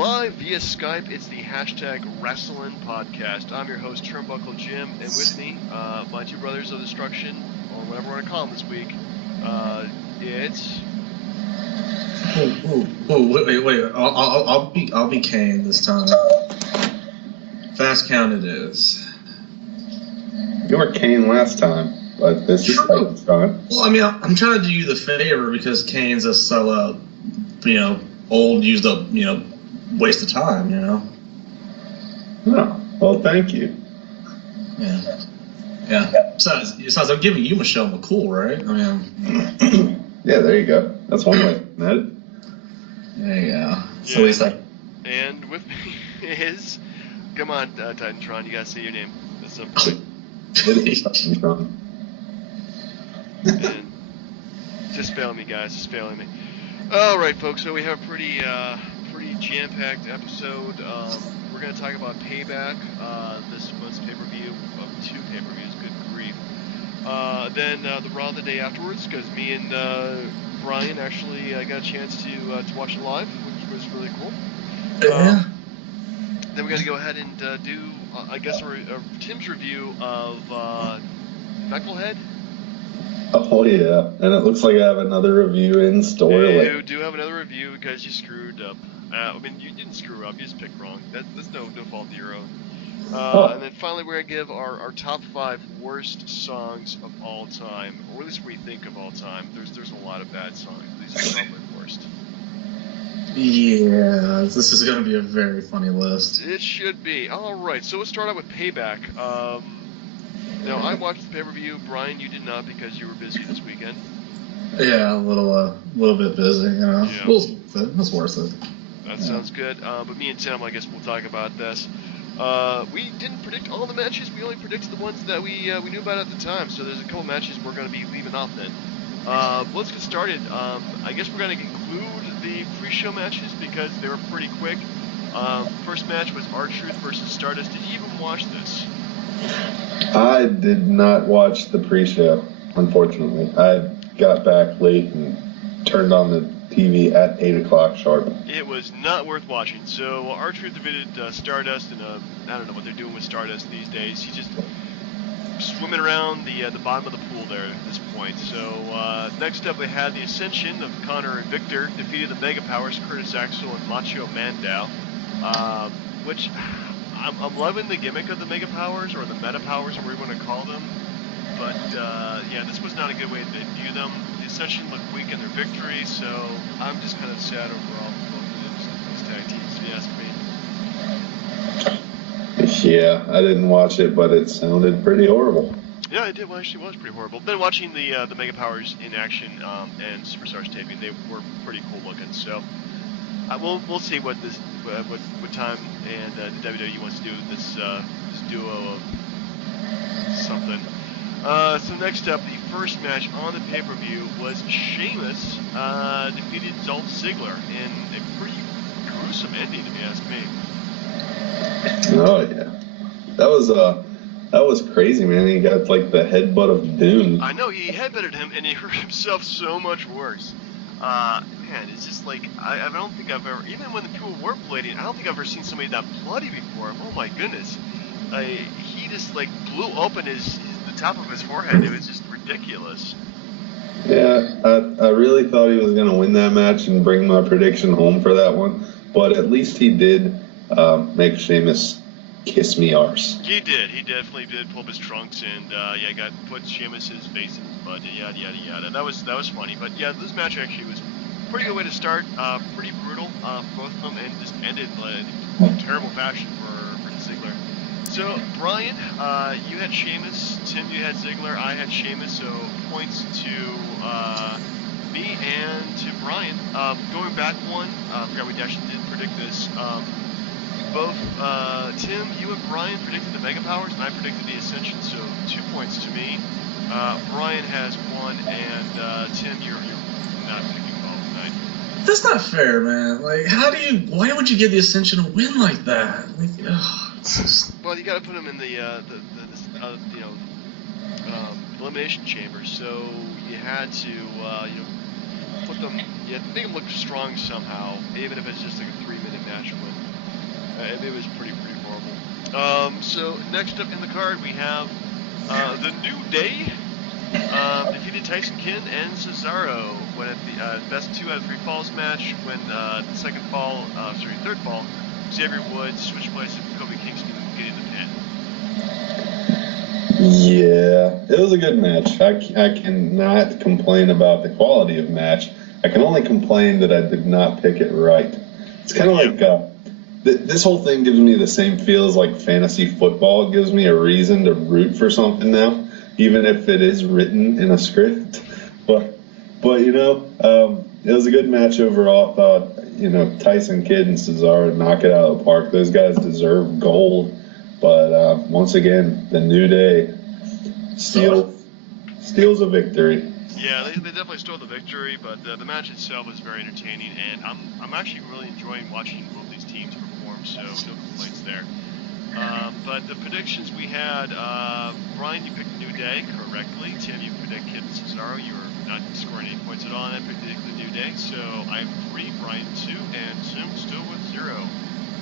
live via Skype. It's the hashtag Wrestling Podcast. I'm your host, Turnbuckle Jim, and with me, my two brothers of destruction, or whatever we want to call them this week, it's... Wait. I'll be Kane this time. Fast count it is. You were Kane last time, but this is fun. Well, I mean, I'm trying to do you the favor because Kane's a sellout, old, used up, waste of time, Oh, well, thank you. Yeah. Besides, I'm giving you Michelle McCool, right? I mean... Yeah, there you go. That's one way to put it. There you go. Yeah. So he's like... And with me is... Come on, Titantron, you gotta say your name at some point. And just failing me, guys. Just failing me. All right, folks. So we have a pretty jam-packed episode. We're gonna talk about Payback, this month's pay-per-view of 2 pay-per-views. Good grief. Then the Raw the day afterwards, because me and Brian actually got a chance to watch it live, which was really cool. Yeah. Then we got to go ahead and do, I guess, Tim's review of Knucklehead. Oh, yeah. And it looks like I have another review in store. You do have another review because you screwed up. I mean, you didn't screw up. You just picked wrong. That's no fault of your own. And then finally, we're going to give our top 5 worst songs of all time, or at least we think of all time. There's a lot of bad songs. These are probably the worst. Yeah, this is going to be a very funny list. It should be. All right, so let's start out with Payback. Now, I watched the pay-per-view. Brian, you did not because you were busy this weekend. Yeah, a little bit busy, Yeah. That's worth it. That sounds good. But me and Tim, I guess we'll talk about this. We didn't predict all the matches. We only predicted the ones that we knew about at the time. So there's a couple matches we're going to be leaving off then. Let's get started. I guess we're going to include the pre-show matches because they were pretty quick. First match was R-Truth versus Stardust. Did you even watch this? I did not watch the pre-show, unfortunately. I got back late and turned on the TV at 8 o'clock sharp. It was not worth watching. So R-Truth defeated Stardust, and I don't know what they're doing with Stardust these days. He's just swimming around the bottom of the pool there at this point. So next up, we had the Ascension of Connor and Victor defeated the Mega Powers, Curtis Axel and Macho Mandow, which I'm loving the gimmick of the Mega Powers, or the Meta Powers, or whatever you want to call them. But yeah, this was not a good way to debut them. The Ascension looked weak in their victory, so I'm just kind of sad overall for both of those tag teams, if you ask me. Yeah, I didn't watch it, but it sounded pretty horrible. Yeah, it did. Well, actually, it was pretty horrible. Been watching the Mega Powers in action and Superstars taping. They were pretty cool looking. So we'll see what time and the WWE wants to do with this duo of something. So next up, the first match on the pay-per-view was Sheamus defeated Dolph Ziggler in a pretty gruesome ending, if you ask me. Oh yeah, that was crazy, man. He got like the headbutt of doom. I know, he headbutted him and he hurt himself so much worse. Man, it's just like I don't think I've ever, even when the people were bleeding, I don't think I've ever seen somebody that bloody before. Oh my goodness, he just like blew open the top of his forehead. It was just ridiculous. Yeah, I really thought he was gonna win that match and bring my prediction home for that one, but at least he did. Make Sheamus kiss me arse. He did. He definitely did pull up his trunks and put Sheamus's face in his butt. Yada yada yada. That was funny. But yeah, this match actually was a pretty good way to start. Pretty brutal for both of them, and just ended in terrible fashion for Ziggler. So Brian, you had Sheamus. Tim, you had Ziggler. I had Sheamus. So points to me and to Brian. Going back one, I forgot we actually did predict this. Both Tim, you and Brian predicted the Mega Powers, and I predicted the Ascension, so 2 points to me. Brian has 1, and Tim, you're not picking well tonight. That's not fair, man. Like, why would you give the Ascension a win like that? Like, Well, you got to put them in the elimination chamber, so you had to put them, you had to make them look strong somehow, even if it's just like a 3-minute match win. It was pretty horrible. So next up in the card, we have the New Day. Defeated Tyson Kidd and Cesaro when at the best 2 out of 3 falls match. When the third fall, Xavier Woods switched places with Kofi Kingston getting the pin. Yeah, it was a good match. I cannot complain about the quality of match. I can only complain that I did not pick it right. It's kind of like this whole thing gives me the same feel as like fantasy football. It gives me a reason to root for something now, even if it is written in a script. But it was a good match overall. I thought, Tyson Kidd and Cesaro knock it out of the park. Those guys deserve gold. But once again, the New Day steals a victory. Yeah, they definitely stole the victory, but the match itself was very entertaining, and I'm actually really enjoying watching both these teams perform, so no complaints there. But the predictions we had, Brian, you picked the New Day correctly. Tim, you predicted Kidd and Cesaro. You were not scoring any points at all, and I predicted the New Day. So I have 3, Brian 2, and Tim still with 0.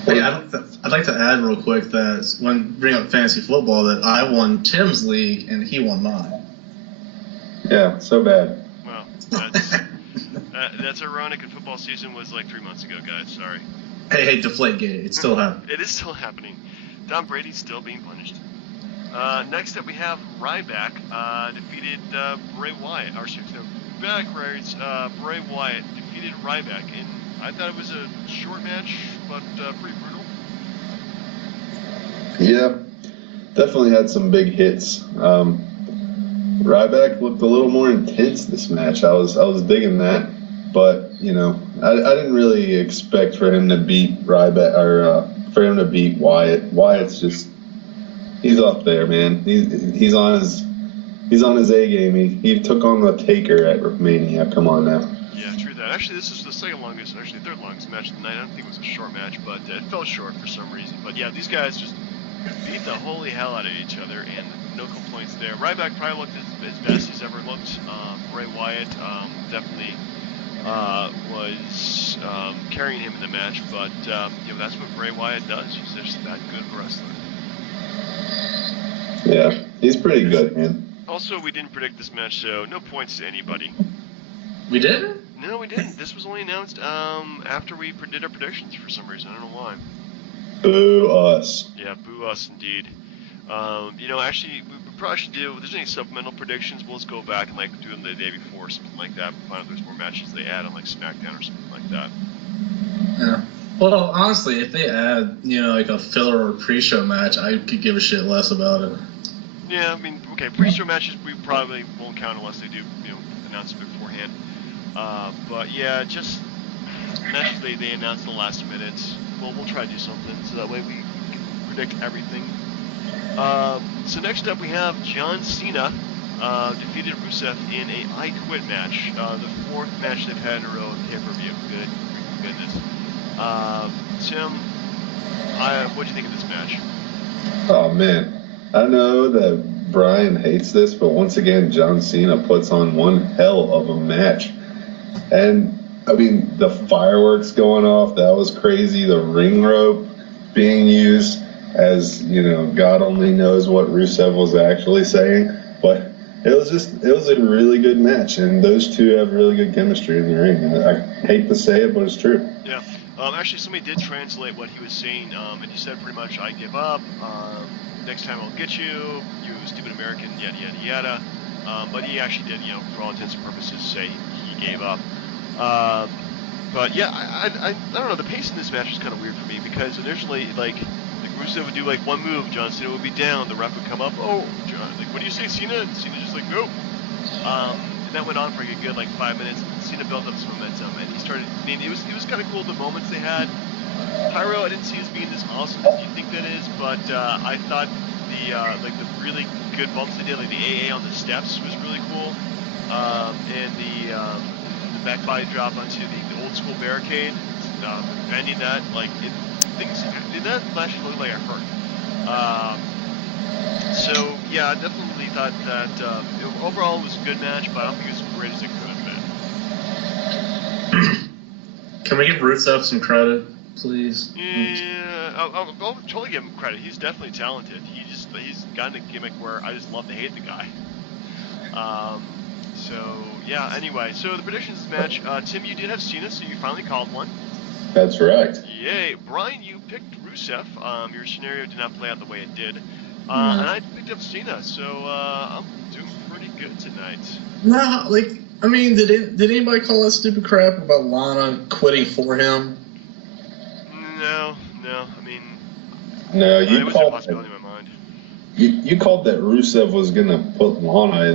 Hey, I'd like to add real quick that when bringing up fantasy football, that I won Tim's league and he won mine. Yeah, so bad. Well, that's ironic. And football season was like 3 months ago, guys. Sorry. Hey, Deflategate. It's still happening. It is still happening. Tom Brady's still being punished. Next up, we have Ryback defeated Bray Wyatt. Bray Wyatt defeated Ryback, and I thought it was a short match, but pretty brutal. Yeah, definitely had some big hits. Ryback looked a little more intense this match. I was digging that, but I didn't really expect for him to beat Ryback or for him to beat Wyatt. Wyatt's just he's up there, man. He's on his A game. He took on the Taker at Mania. Come on now. Yeah, true that. Actually, this is the third longest match of the night. I don't think it was a short match, but it fell short for some reason. But yeah, these guys just beat the holy hell out of each other, and no complaints there. Ryback probably looked as best he's ever looked. Bray Wyatt definitely was carrying him in the match, but that's what Bray Wyatt does. He's just that good of a wrestler. Yeah, he's pretty good, man. Also, we didn't predict this match, so no points to anybody. We didn't? No, we didn't. This was only announced after we did our predictions for some reason. I don't know why. Boo us. Yeah, boo us indeed. Actually, we probably should do, if there's any supplemental predictions, we'll just go back and do them the day before or something like that. Find out if there's more matches they add on SmackDown or something like that. Yeah. Well, honestly, if they add, a filler or pre-show match, I could give a shit less about it. Yeah, I mean, okay, pre-show matches we probably won't count unless they do, announce it beforehand. But yeah, just matches they announce in the last minutes. Well, we'll try to do something so that way we can predict everything. So next up we have John Cena defeated Rusev in a I Quit match. The 4th match they've had in a row in pay-per-view. Goodness. Tim, what do you think of this match? Oh man, I know that Brian hates this, but once again, John Cena puts on one hell of a match. And I mean, the fireworks going off, that was crazy. The ring rope being used as, God only knows what Rusev was actually saying. But it was a really good match, and those two have really good chemistry in the ring. I hate to say it, but it's true. Yeah. Actually, somebody did translate what he was saying, and he said pretty much, I give up, next time I'll get you, you stupid American, yada, yada, yada. But he actually did, for all intents and purposes, say he gave up. But yeah, I don't know, the pace in this match is kind of weird for me, because initially, Rusev would do one move, John Cena would be down, the ref would come up, oh, John, what do you say, Cena? And Cena just no. And that went on for a good 5 minutes. Cena built up some momentum, and he started. I mean, it was kind of cool the moments they had. Pyro, I didn't see as being as awesome as you think that is, but I thought the really good bumps they did, the AA on the steps was really cool, and the back body drop onto the old school barricade, bending that did that actually look like it hurt. So yeah, I definitely thought that overall it was a good match, but I don't think it was as great as it could have been. Can we give Rusev some credit? please. Yeah, I'll totally give him credit. He's definitely talented. He's got a gimmick where I just love to hate the guy. So yeah. Anyway, so the predictions match. Tim, you did have Cena, so you finally called one. That's right. Yay, Brian, you picked Rusev. Your scenario did not play out the way it did. And I picked up Cena, so I'm doing pretty good tonight. No, I mean, did anybody call that stupid crap about Lana quitting for him? No. I mean, No, you it was a called possibility in my mind. you called that Rusev was gonna put Lana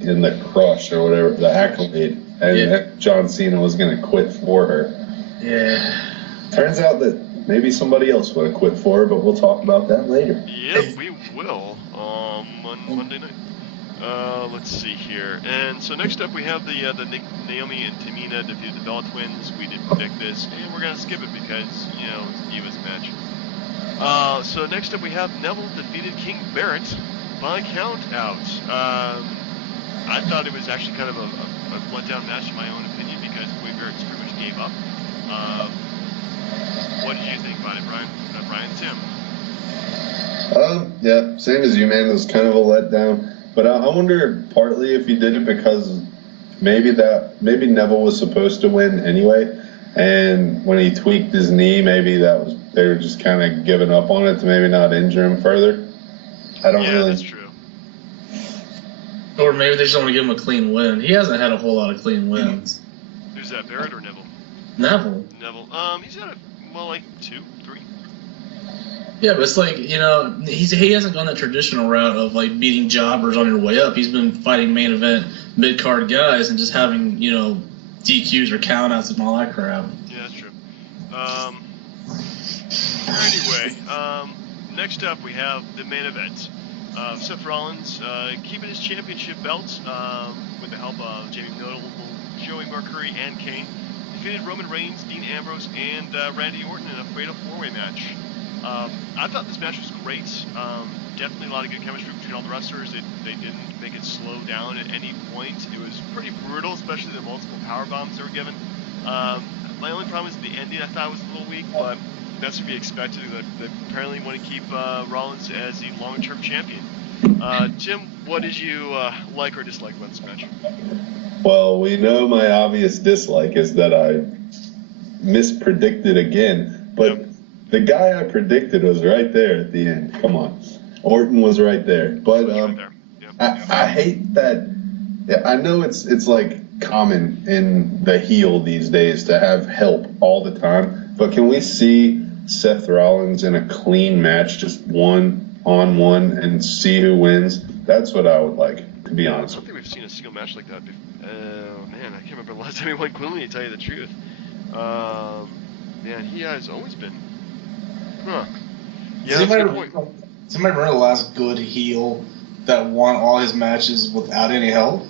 in the crush or whatever, the accolade, and John Cena was gonna quit for her. Yeah. Turns out that maybe somebody else would have quit for her, but we'll talk about that later. Yep, we will on Monday night. Let's see here. And so next up we have the Naomi and Tamina defeated the Bella Twins. We did predict this, and we're gonna skip it because it's a Divas match. So next up we have Neville defeated King Barrett by count out. I thought it was actually kind of a let-down match in my own opinion because Wade Barrett pretty much gave up. What did you think about it, Brian? Brian, Tim? Yeah, same as you, man. It was kind of a letdown. But I wonder partly if he did it because maybe Neville was supposed to win anyway, and when he tweaked his knee, maybe they were just kind of giving up on it to maybe not injure him further. I don't really. That's true. Or maybe they just want to give him a clean win. He hasn't had a whole lot of clean wins. Who's that, Barrett or Neville? Neville. He's had like 2, 3. Yeah, but it's like, he hasn't gone that traditional route of like beating jobbers on your way up. He's been fighting main event mid card guys and just having DQs or countouts and all that crap. Yeah, that's true. Anyway, next up we have the main event. Seth Rollins keeping his championship belt with the help of Jamie Noble, Joey Mercury, and Kane. Defeated Roman Reigns, Dean Ambrose, and Randy Orton in a fatal 4-way match. I thought this match was great. Definitely a lot of good chemistry between all the wrestlers. They didn't make it slow down at any point. It was pretty brutal, especially the multiple power bombs they were given. My only problem is the ending I thought was a little weak, but that's to be expected. They apparently want to keep Rollins as the long-term champion. Jim, what did you like or dislike about this match? Well, we know my obvious dislike is that I mispredicted again, but the guy I predicted was right there at the end. Come on. Orton was right there. But I hate that. I know it's like common in the heel these days to have help all the time, but can we see Seth Rollins in a clean match, just 1-on-1, and see who wins? That's what I would like, to be honest. I don't think we've seen a single match like that before. Man, I can't remember the last time he won cleanly, to tell you the truth. Man, he has always been. Huh. Yeah, that's a good point. Somebody remember the last good heel that won all his matches without any help?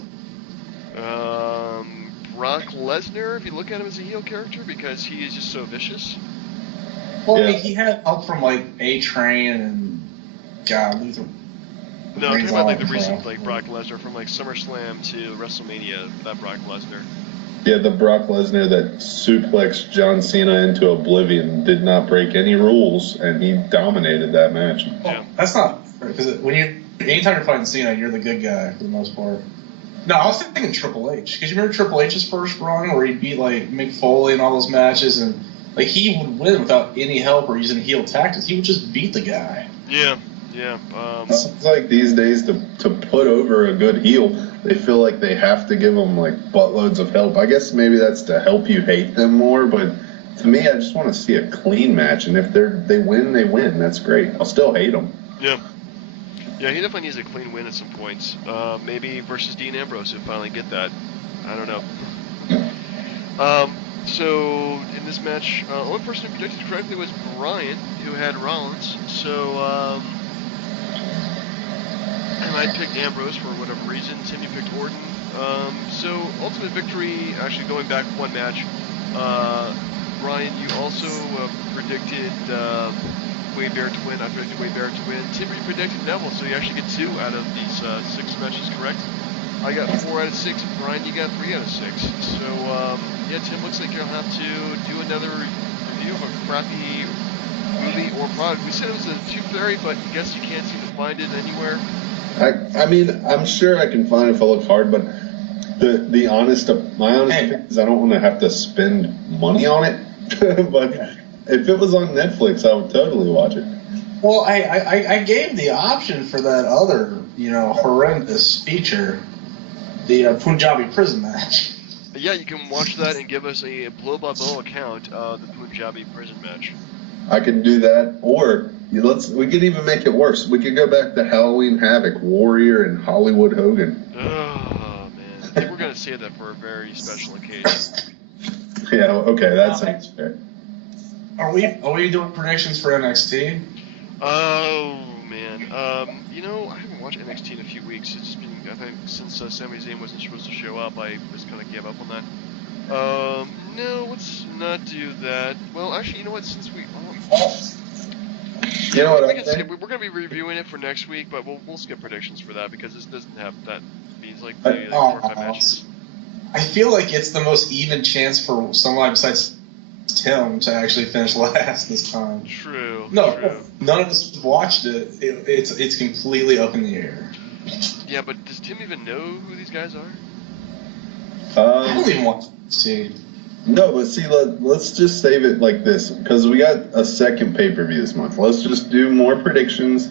Brock Lesnar, if you look at him as a heel character, because he is just so vicious. Well, I mean, he had help from like A-Train and Luther. No, I'm talking about like the recent Brock Lesnar from like SummerSlam to WrestleMania. That Brock Lesnar. Yeah, the Brock Lesnar that suplexed John Cena into oblivion, did not break any rules, and he dominated that match. Yeah. That's not because anytime you're fighting Cena, you're the good guy for the most part. No, I was thinking Triple H because you remember Triple H's first run where he beat like Mick Foley in all those matches, and like he would win without any help or using heel tactics. He would just beat the guy. Yeah. It's like these days to put over a good heel, they feel like they have to give them like buttloads of help. I guess maybe that's to help you hate them more, but to me, I just want to see a clean match, and if they win, they win. That's great. I'll still hate them. Yeah. Yeah, he definitely needs a clean win at some points. Maybe versus Dean Ambrose if finally get that. I don't know. So in this match, only person who predicted correctly was Brian, who had Rollins. So and I picked Ambrose for whatever reason. Timmy picked Orton. So ultimate victory, actually going back one match. Brian, you also predicted Wade Barrett to win. I predicted Wade Barrett to win. Tim, you predicted Neville, so you actually get 2 out of these 6 matches correct. I got 4 out of 6. Brian, you got 3 out of 6. So yeah, Tim, looks like you'll have to do another review review of a crappy movie or product. We said it was a Tooth Fairy, but I guess you can't seem to find it anywhere. I mean, I'm sure I can find it if I look hard, but my honest opinion is I don't want to have to spend money on it. But if it was on Netflix, I would totally watch it. Well, I gave the option for that other, horrendous feature, the Punjabi prison match. Yeah, you can watch that and give us a blow-by-blow account of the Punjabi prison match. I can do that, or we could even make it worse. We could go back to Halloween Havoc, Warrior, and Hollywood Hogan. Oh, man. I think we're going to save that for a very special occasion. Yeah, okay, that sounds fair. Are we doing predictions for NXT? Oh, man. I haven't watched NXT in a few weeks. It's just been, I think, since Sami Zayn wasn't supposed to show up, I just kind of gave up on that. No, let's not do that. Well, actually, you know what? Since we... You know what I think? We're going to be reviewing it for next week, but we'll skip predictions for that because this doesn't have that. Means like 4 or 5 matches. I feel like it's the most even chance for somebody besides Tim to actually finish last this time. True. No, none of us watched it. It's completely up in the air. Yeah, but does Tim even know who these guys are? I don't even watch NXT. No, but see, let's just save it like this, because we got a second pay-per-view this month. Let's just do more predictions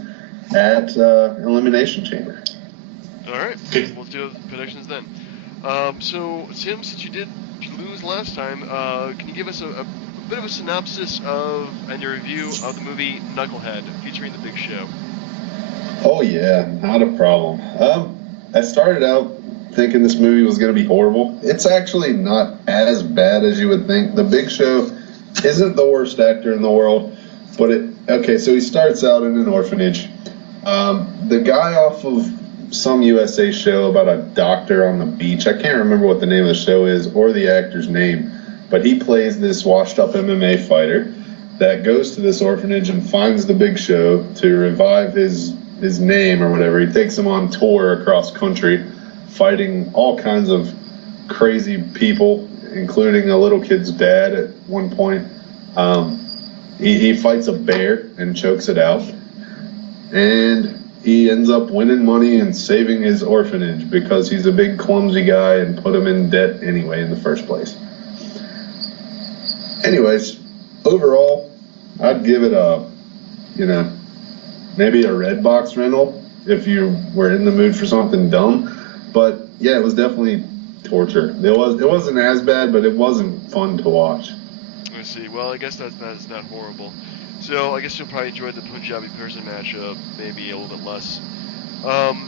at Elimination Chamber. All right, we'll do predictions then. So, Tim, since you did lose last time, can you give us a bit of a synopsis and your review of the movie Knucklehead, featuring The Big Show? Oh, yeah, not a problem. I started out thinking this movie was going to be horrible. It's actually not as bad as you would think. The Big Show isn't the worst actor in the world, but so he starts out in an orphanage. The guy off of some USA show about a doctor on the beach, I can't remember what the name of the show is or the actor's name, but he plays this washed-up MMA fighter that goes to this orphanage and finds the Big Show to revive his name or whatever. He takes him on tour across country, fighting all kinds of crazy people, including a little kid's dad at one point. He fights a bear and chokes it out. And he ends up winning money and saving his orphanage because he's a big clumsy guy and put him in debt anyway in the first place. Anyways, overall, I'd give it maybe a red box rental if you were in the mood for something dumb. But yeah, it was definitely torture. It wasn't as bad, but it wasn't fun to watch. I see. Well, I guess that's not horrible. So I guess you'll probably enjoy the Punjabi person match maybe a little bit less.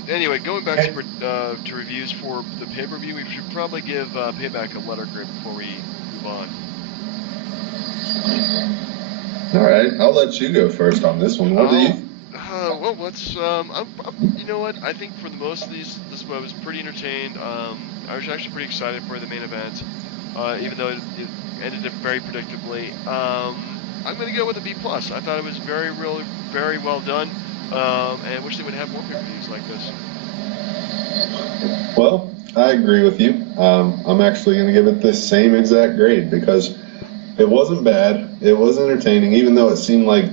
Anyway, going back to reviews for the pay-per-view, we should probably give Payback a letter grade before we move on. All right, I'll let you go first on this one. What do you? Well, you know what? I think for the most of this I was pretty entertained. I was actually pretty excited for the main event, even though it ended up very predictably. I'm going to go with a B+. I thought it was very well done, and I wish they would have more pay-per-views like this. Well, I agree with you. I'm actually going to give it the same exact grade because it wasn't bad. It was entertaining, even though it seemed like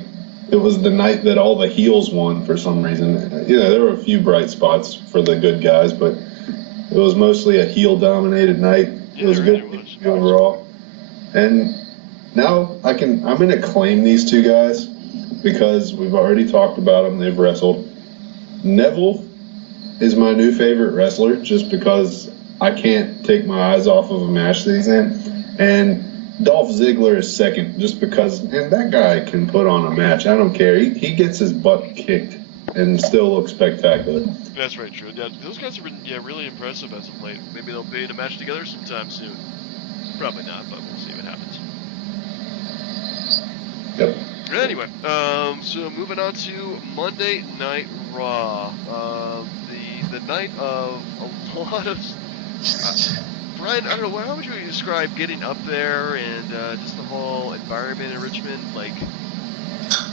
it was the night that all the heels won for some reason. There were a few bright spots for the good guys, but it was mostly a heel-dominated night. It was good overall. And now I'm going to claim these two guys because we've already talked about them. They've wrestled. Neville is my new favorite wrestler just because I can't take my eyes off of a match that he's in. And Dolph Ziggler is second just because, man, that guy can put on a match. I don't care. He gets his butt kicked and still looks spectacular. That's right, true. Yeah, those guys have been really impressive as of late. Maybe they'll be in a match together sometime soon. Probably not, but we'll see what happens. Yep. Anyway, so moving on to Monday Night Raw. The night of a lot of... Brian, I don't know, how would you describe getting up there and just the whole environment in Richmond? Like,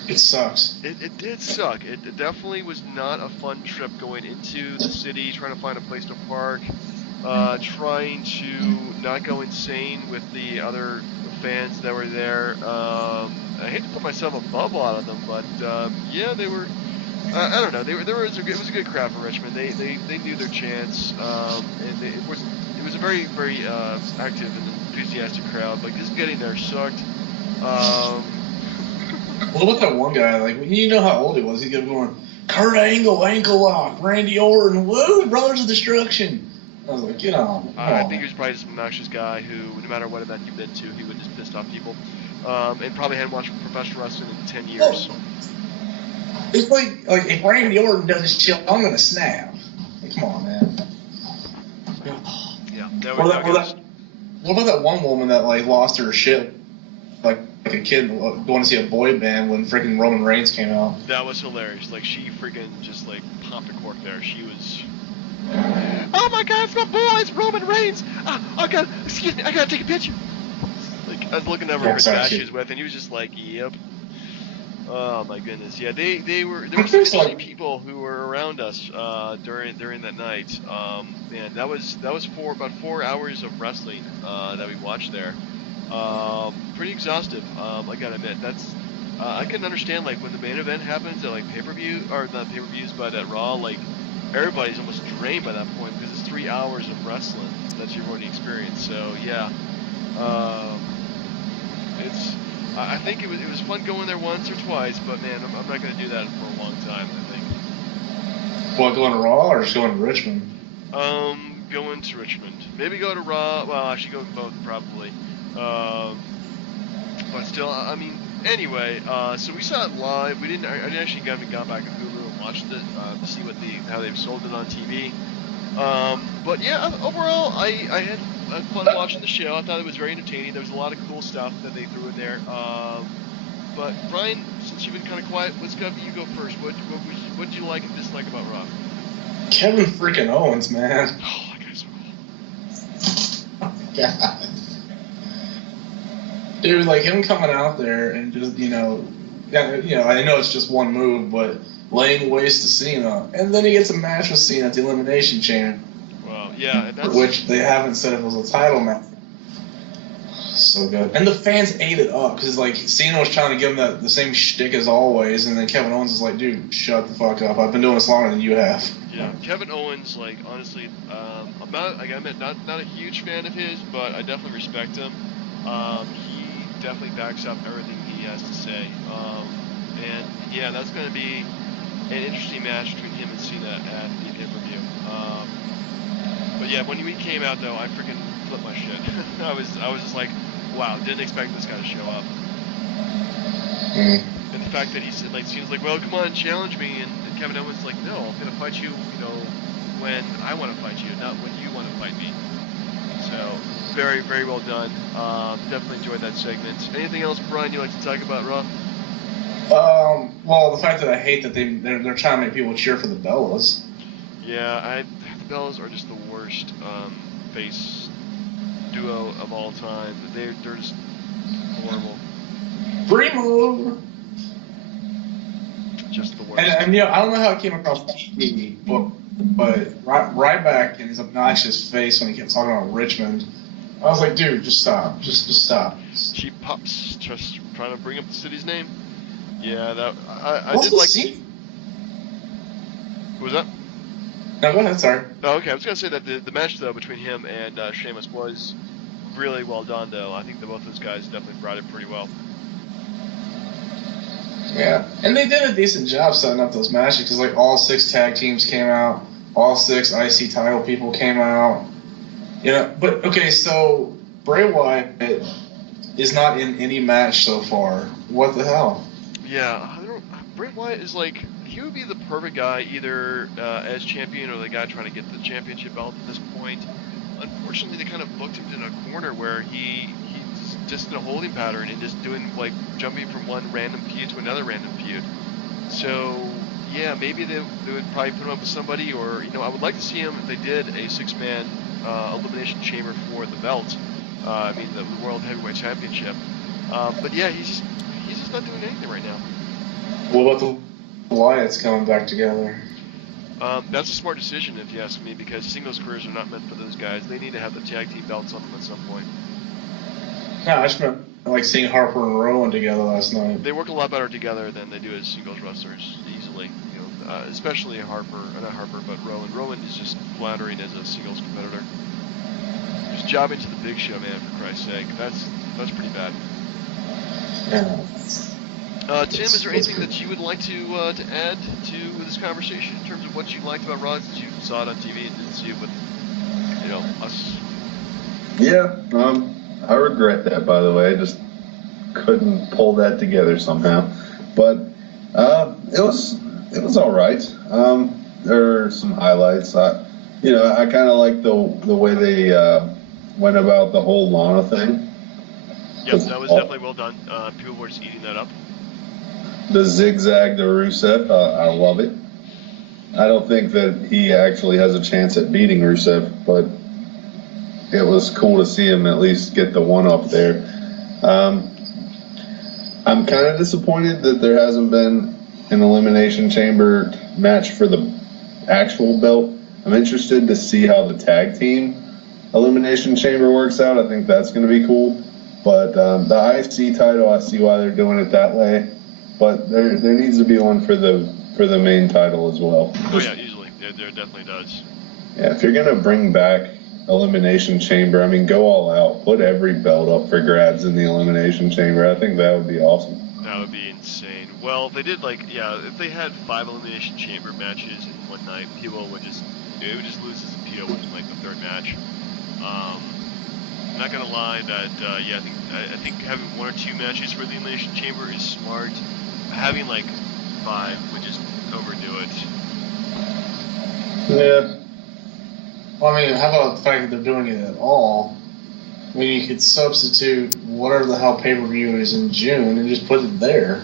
it sucks. It did suck. It definitely was not a fun trip going into the city, trying to find a place to park. trying to not go insane with the other fans that were there. I hate to put myself above a lot of them, but yeah, they were. I don't know. It was a good crowd for Richmond. They knew their chance, and it was a very active and enthusiastic crowd. Like just getting there sucked. What about that one guy? Like, you know how old he was. He kept going, Kurt Angle, ankle lock, Randy Orton, woo, Brothers of Destruction. I was like, get on. I think he was probably just an obnoxious guy who, no matter what event you've been to, he would just piss off people, and probably hadn't watched professional wrestling in 10 years. Well, it's like if Randy Orton does this shit, I'm gonna snap. Like, come on, man. Yeah. What about that one woman that like lost her shit, like a kid going to see a boy band when freaking Roman Reigns came out? That was hilarious. Like she freaking just like popped a cork there. She was. Oh my God, it's my boy, it's Roman Reigns. Oh God, excuse me, I gotta take a picture. Like I was looking over her dad she was with, and he was just like, yep. Oh my goodness, yeah. There were some interesting people who were around us during that night. Man, that was about 4 hours of wrestling that we watched there. Pretty exhaustive. I gotta admit, that's I can understand like when the main event happens at like pay-per-view or not pay-per-views, but at Raw, like everybody's almost drained by that point because it's 3 hours of wrestling that you've already experienced. So yeah, I think it was fun going there once or twice, but man, I'm not going to do that for a long time. I think. What, going to Raw or just going to Richmond? Going to Richmond. Maybe go to Raw. Well, I should go to both probably. But still, I mean, anyway. So we saw it live. I didn't actually got back on Hulu and watched it to see how they've sold it on TV. But yeah, overall, I had fun watching the show. I thought it was very entertaining. There was a lot of cool stuff that they threw in there. But Brian, since you've been kind of quiet, let's go. You go first. What did you like and dislike about Raw? Kevin freaking Owens, man. Oh, that guy's so cool. God. Dude, like him coming out there and just I know it's just one move, but laying waste to Cena, and then he gets a match with Cena at the Elimination Chamber. Well, yeah, that's... which they haven't said it was a title match. So good, and the fans ate it up because like Cena was trying to give him the same shtick as always, and then Kevin Owens is like, "Dude, shut the fuck up! I've been doing this longer than you have." Yeah, Kevin Owens, like honestly, I'm not a huge fan of his, but I definitely respect him. He definitely backs up everything he has to say, and yeah, that's going to be an interesting match between him and Cena at the pay-per-view. But yeah, when he came out though, I freaking flipped my shit. I was just like, wow, didn't expect this guy to show up. And the fact that he said like, Cena's like, well, come on, challenge me, and Kevin Owens like, no, I'm gonna fight you, when I want to fight you, not when you want to fight me. So very well done. Definitely enjoyed that segment. Anything else, Brian, you like to talk about Raw? Well, the fact that I hate that they're trying to make people cheer for the Bellas. Yeah, the Bellas are just the worst face duo of all time. They're just horrible. Primo. Just the worst. And I don't know how it came across TV, but Ryback and his obnoxious face when he kept talking about Richmond, I was like, dude, just stop, just stop. Cheap Pups, just trying to bring up the city's name. Yeah, I What's did like. Scene? Who was that? No, go ahead. Sorry. Oh, okay. I was gonna say that the match though between him and Sheamus was really well done. Though I think that both those guys definitely brought it pretty well. Yeah, and they did a decent job setting up those matches because like all 6 tag teams came out, all 6 IC title people came out. But okay, so Bray Wyatt is not in any match so far. What the hell? Yeah, Bray Wyatt is like, he would be the perfect guy either as champion or the guy trying to get the championship belt at this point. Unfortunately, they kind of booked him in a corner where he's just in a holding pattern and just doing like jumping from one random feud to another random feud. So yeah, maybe they would probably put him up with somebody, or I would like to see him if they did a 6-man elimination chamber for the belt. The World Heavyweight Championship. But yeah, he's just not doing anything right now. What about the Wyatts coming back together? That's a smart decision, if you ask me, because singles careers are not meant for those guys. They need to have the tag team belts on them at some point. No, I just meant like seeing Harper and Rowan together last night. They work a lot better together than they do as singles wrestlers, easily. Especially not Harper, but Rowan. Rowan is just flattering as a singles competitor. Just jobbing to the Big Show, man, for Christ's sake. That's pretty bad. Yeah. Tim, is there anything that you would like to add to this conversation in terms of what you liked about Raw since you saw it on TV and didn't see it with, us? Yeah, I regret that, by the way. I just couldn't pull that together somehow. But it was all right. There are some highlights. I kind of like the way they went about the whole Lana thing. Yep, that was definitely well done. People were just eating that up. The zigzag to Rusev, I love it. I don't think that he actually has a chance at beating Rusev, but it was cool to see him at least get the one up there. I'm kind of disappointed that there hasn't been an Elimination Chamber match for the actual belt. I'm interested to see how the tag team Elimination Chamber works out. I think that's going to be cool. But the IC title, I see why they're doing it that way. But there needs to be one for the main title as well. Oh yeah, easily. There definitely does. Yeah, if you're gonna bring back Elimination Chamber, I mean, go all out. Put every belt up for grabs in the Elimination Chamber. I think that would be awesome. That would be insane. Well, if they did if they had 5 Elimination Chamber matches in one night, people would just lose as Pito was like the third match. I'm not gonna lie that I think having 1 or 2 matches for the Elimination Chamber is smart. Having 5 would just overdo it. Yeah. Well, I mean, how about the fact that they're doing it at all? I mean, you could substitute whatever the hell pay-per-view is in June and just put it there.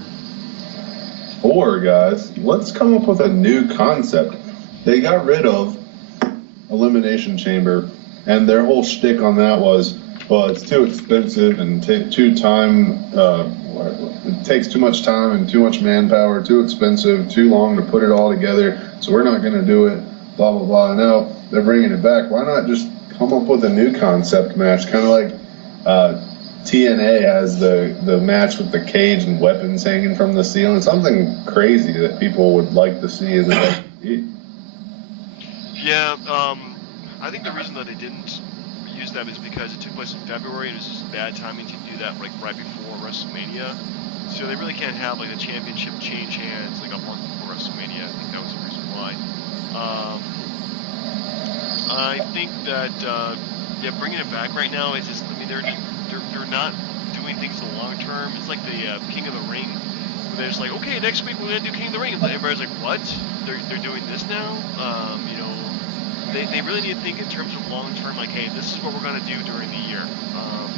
Or, guys, let's come up with a new concept. They got rid of Elimination Chamber, and their whole shtick on that was, well, it's too expensive and it takes too much time and too much manpower, too expensive, too long to put it all together, so we're not going to do it, blah, blah, blah. Now they're bringing it back. Why not just come up with a new concept match, kind of like TNA has the match with the cage and weapons hanging from the ceiling, something crazy that people would like to see as a Yeah, I think the reason that they didn't use that is because it took place in February and it was just bad timing to do that right before WrestleMania. So they really can't have the championship change hands a month before WrestleMania. I think that was the reason why. I think that bringing it back right now is just, I mean, they're not doing things in the long term. It's like the King of the Ring. Where they're just okay, next week we're gonna do King of the Ring, and everybody's like, what? They're doing this now? They really need to think in terms of long term. Hey, this is what we're gonna do during the year.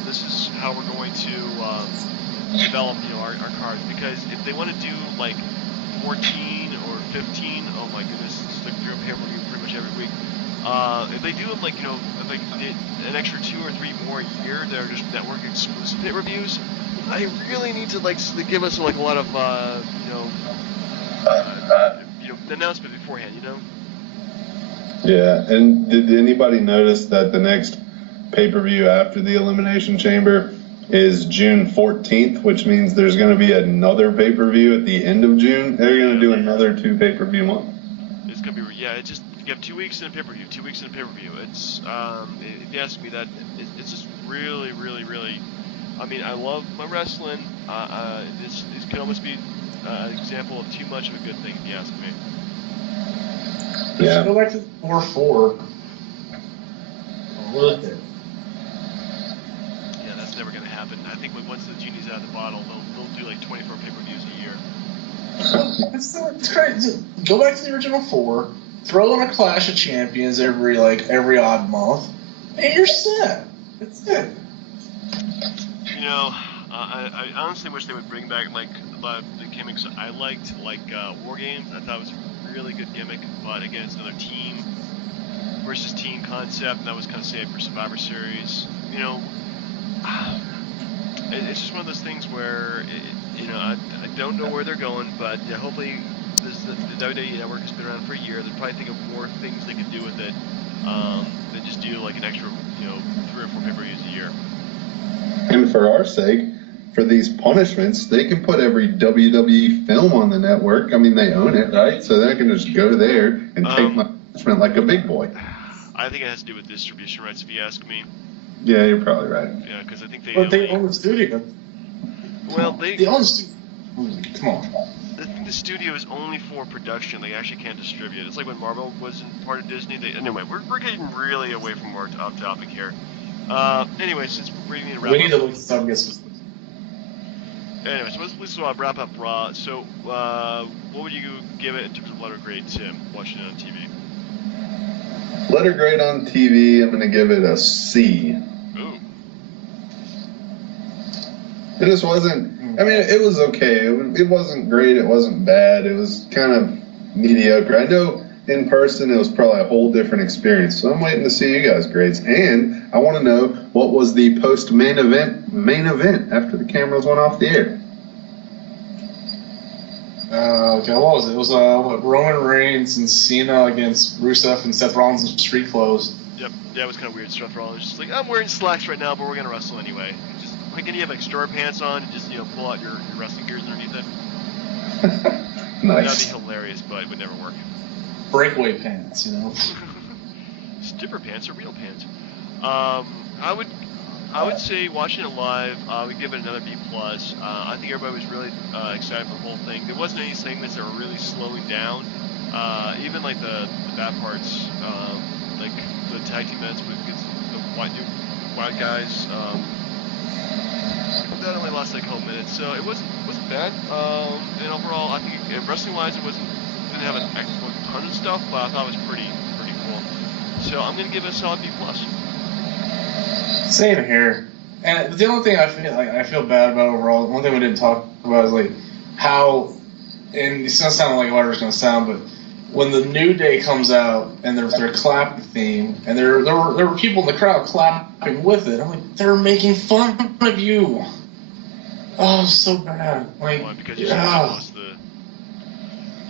This is how we're going to develop our cards, because if they want to do 14 or 15, oh my goodness, it's they're gonna pay per view pretty much every week. If they do them if they did an extra 2 or 3 more a year, they're just network exclusive pay per views. I really need to give us a lot of announcement beforehand. Yeah, and did anybody notice that the next pay-per-view after the Elimination Chamber is June 14th, which means there's going to be another pay-per-view at the end of June? They're going to do another 2 pay-per-view month. It's going to be, you have 2 weeks in a pay-per-view, 2 weeks in a pay-per-view. It's, if you ask me, it's just really, really, really, I mean, I love my wrestling. This could almost be an example of too much of a good thing, if you ask me. Yeah. Go back to 4-4. Look at it. Yeah, that's never going to happen. I think once the genie's out of the bottle, they'll do 24 pay-per-views a year. It's crazy. Go back to the original 4. Throw in a Clash of Champions every odd month, and you're set. That's it. I honestly wish they would bring back a lot of the gimmicks I liked, War Games. I thought it was a really good gimmick, but again, it's another team versus team concept, and that was kind of saved for Survivor Series. It's just one of those things where I don't know where they're going, but hopefully the WWE Network has been around for a year. They're probably thinking of more things they can do with it than just do like an extra, 3 or 4 pay-per-views a year. And for our sake, for these punishments, they can put every WWE film on the network. I mean, they own it, right? So they can just go there and take my punishment like a big boy. I think it has to do with distribution rights, if you ask me. Yeah, you're probably right. Yeah, because I think they. But they own the studio. Well, they own the studio. Come on. I think the studio is only for production. They actually can't distribute. It's like when Marvel wasn't part of Disney. Anyway, we're getting really away from our topic here. Anyway, since we need to wrap up. We need to look at some guesses. Anyway, so let's wrap up Raw. So, what would you give it in terms of letter grade, Tim, watching it on TV? Letter grade on TV, I'm going to give it a C. Ooh. It just wasn't, I mean, it was okay. It wasn't great. It wasn't bad. It was kind of mediocre. I know in person it was probably a whole different experience. So I'm waiting to see you guys' grades. And I want to know what was the post-main event after the cameras went off the air. Okay, what was it? It was Roman Reigns and Cena against Rusev and Seth Rollins in street clothes. Yep, yeah, it was kind of weird. Seth Rollins just like, I'm wearing slacks right now, but we're gonna wrestle anyway. Just like, can you have like store pants on and just pull out your wrestling gears underneath it? Nice. That'd be hilarious, but it would never work. Breakaway pants, Stripper pants are real pants. I would say watching it live, we'd give it another B+. I think everybody was really excited for the whole thing. There wasn't any segments that were really slowing down. Even like the bad parts, like the tag team match with the white guys. That only lasted like a couple minutes, so it wasn't bad. And overall, I think wrestling-wise, didn't have a ton of stuff, but I thought it was pretty cool. So I'm gonna give it a solid B+. Same here. And the only thing I feel bad about overall, one thing we didn't talk about is like how, and it's gonna sound like whatever it's gonna sound, but when the New Day comes out and their clapping theme, and there were people in the crowd clapping with it, I'm like, they're making fun of you. Oh, so bad. Like, well, because you lost the.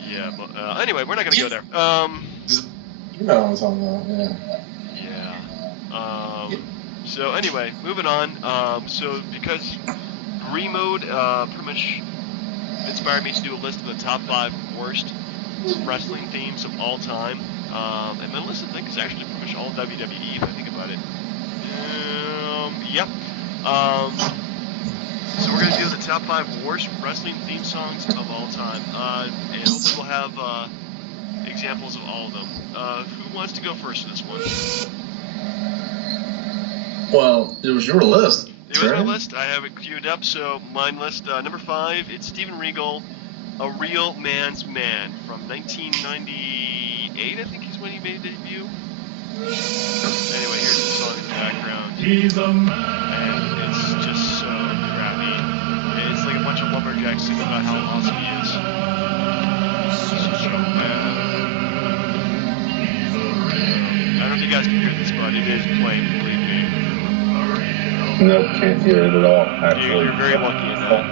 Yeah, but anyway, we're not gonna go there. You know what I'm talking about, yeah. Yeah. So anyway, moving on. So because Green Mode pretty much inspired me to do a list of the top 5 worst wrestling themes of all time. And the list I think is actually pretty much all WWE if I think about it. Yep. So we're gonna do the top 5 worst wrestling theme songs of all time, and hopefully we'll have examples of all of them. Who wants to go first in this one? Well, it was your list. It was my list. I have it queued up. So my list, number 5, it's Steven Regal, A Real Man's Man from 1998. I think is when he made a debut. Anyway, here's the song in the background. He's a man. And it's just so crappy. It's like a bunch of lumberjacks singing about how awesome he is. Such a man. I don't know if you guys can hear this, but it is playing, believe me. Nope, can't hear it at all, actually. You're very lucky in that.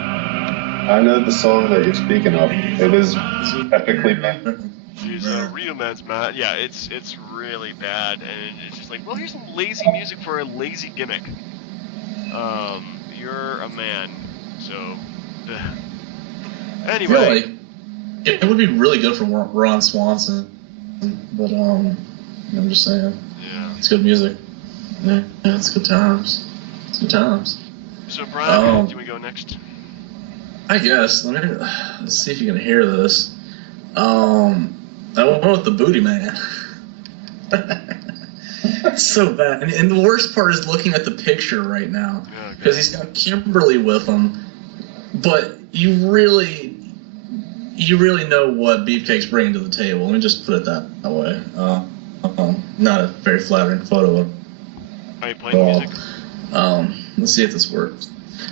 I know the song that you're speaking of. It is epically bad. He's a real man's man. Yeah, it's really bad, and it's just like, well, here's some lazy music for a lazy gimmick. You're a man, so. Anyway. Really? It would be really good for Ron Swanson, but I'm just saying. Yeah. It's good music. Yeah, it's good times. It's good times. So Brian, do we go next? I guess. Let's see if you can hear this. I went with the Booty Man. It's so bad. And the worst part is looking at the picture right now. Because he's got Kimberly with him. But you really know what Beefcake's bringing to the table. Let me just put it that way. Not a very flattering photo of Are you playing music? Let's see if this works.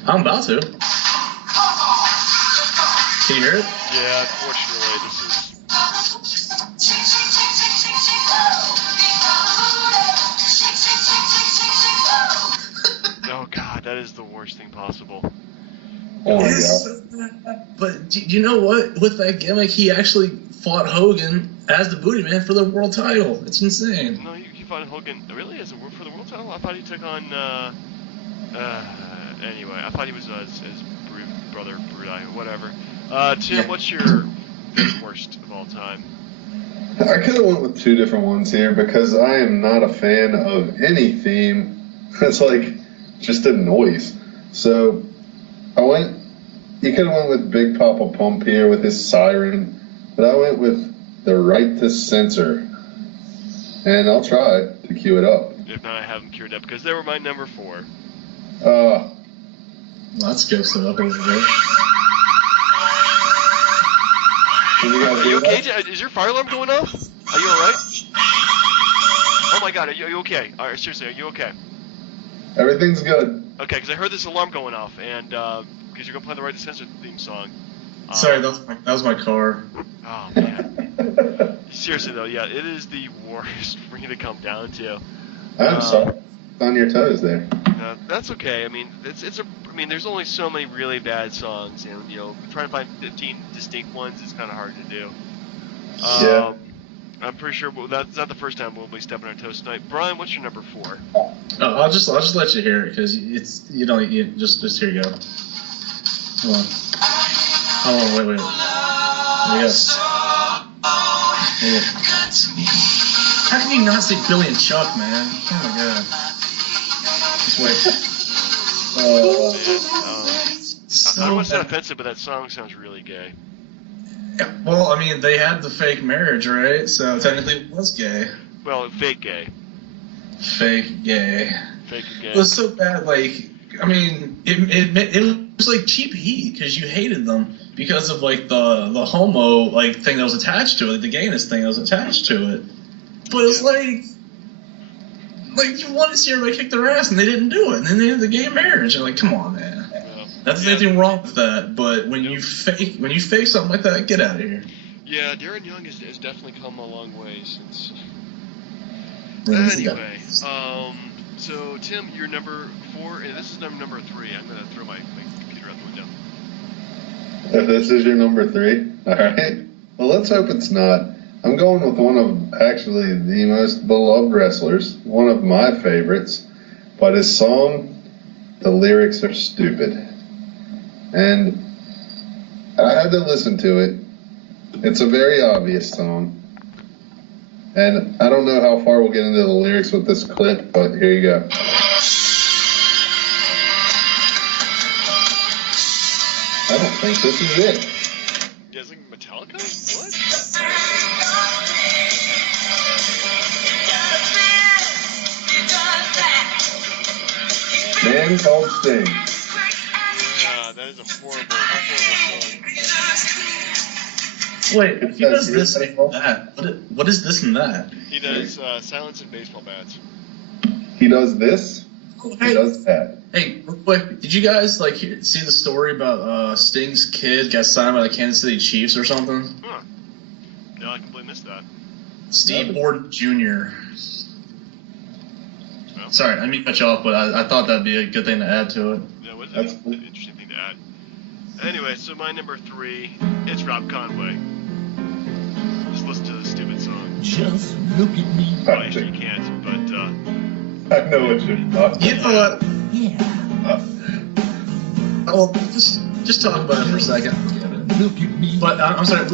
I'm about to. Can you hear it? Yeah, unfortunately, this is. Oh God, that is the worst thing possible. Oh my God. But you know what? With that gimmick, he actually fought Hogan as the Booty Man for the world title. It's insane. No, he fought Hogan really as for the world title. I thought he took on. Anyway, I thought he was his brother, Brudai, whatever. Tim, what's your fifth worst of all time? I could have went with two different ones here because I am not a fan of any theme that's like just a noise. So you could have went with Big Papa Pump here with his siren, but I went with the Right to Censor. And I'll try to cue it up. If not, I have them queued up because they were my number 4. Let's go set up over there. Are you okay? Is your fire alarm going off? Are you alright? Oh my god, are you okay? Alright, seriously, are you okay? Everything's good. Okay, because I heard this alarm going off, and because you're going to play the Right to Censor theme song. Sorry, that was my car. Oh, man. Seriously, though, yeah, it is the worst for you to come down to. I'm sorry. On your toes there. That's okay. I mean, there's only so many really bad songs, and trying to find 15 distinct ones is kind of hard to do. Yeah. I'm pretty sure that's not the first time we'll be stepping on our toes tonight. Brian, what's your number 4? I'll just let you hear it because it's just here you go. Hold on. Oh wait. There you go. There you go. How can you not say Billy and Chuck, man? Oh my god. Just wait. I don't want to sound offensive, but that song sounds really gay. Yeah, well, I mean, they had the fake marriage, right? So technically it was gay. Well, fake gay. Fake gay. Fake gay. It was so bad, like, I mean, it was like cheap heat because you hated them because of like the homo like thing that was attached to it, the gayness thing that was attached to it. But it was like you wanted to see everybody kick their ass and they didn't do it, and then they had the gay marriage. You're like, come on, man. That's anything wrong with that, but when you fake something like that, get out of here. Yeah, Darren Young has definitely come a long way since. Anyway, so Tim, you're number 4, and this is number 3. I'm gonna throw my computer out the window. If this is your number 3, all right. Well, let's hope it's not. I'm going with one of actually the most beloved wrestlers, one of my favorites, but his song, the lyrics are stupid. And I had to listen to it. It's a very obvious song. And I don't know how far we'll get into the lyrics with this clip, but here you go. I don't think this is it. Yeah, it's like Metallica? What? Man Called Sting. Yeah, that is a horrible song. wait, he does this and that. What is this and that? He does silence and baseball bats. He does this. Oh, He does that. Hey, real quick, did you guys see the story about Sting's kid got signed by the Kansas City Chiefs or something? Huh. No, I completely missed that. Steve Ward Jr. Well, Sorry, I mean to cut you off, but I thought that'd be a good thing to add to it. that was That's an interesting thing to add. Anyway, so my number 3, it's Rob Conway. Just listen to this stupid song. Just look at me. Well, actually, you can't, but I know what you're talking You know what? Yeah. Oh, just talk about it for a second. Look at me. But I'm sorry, I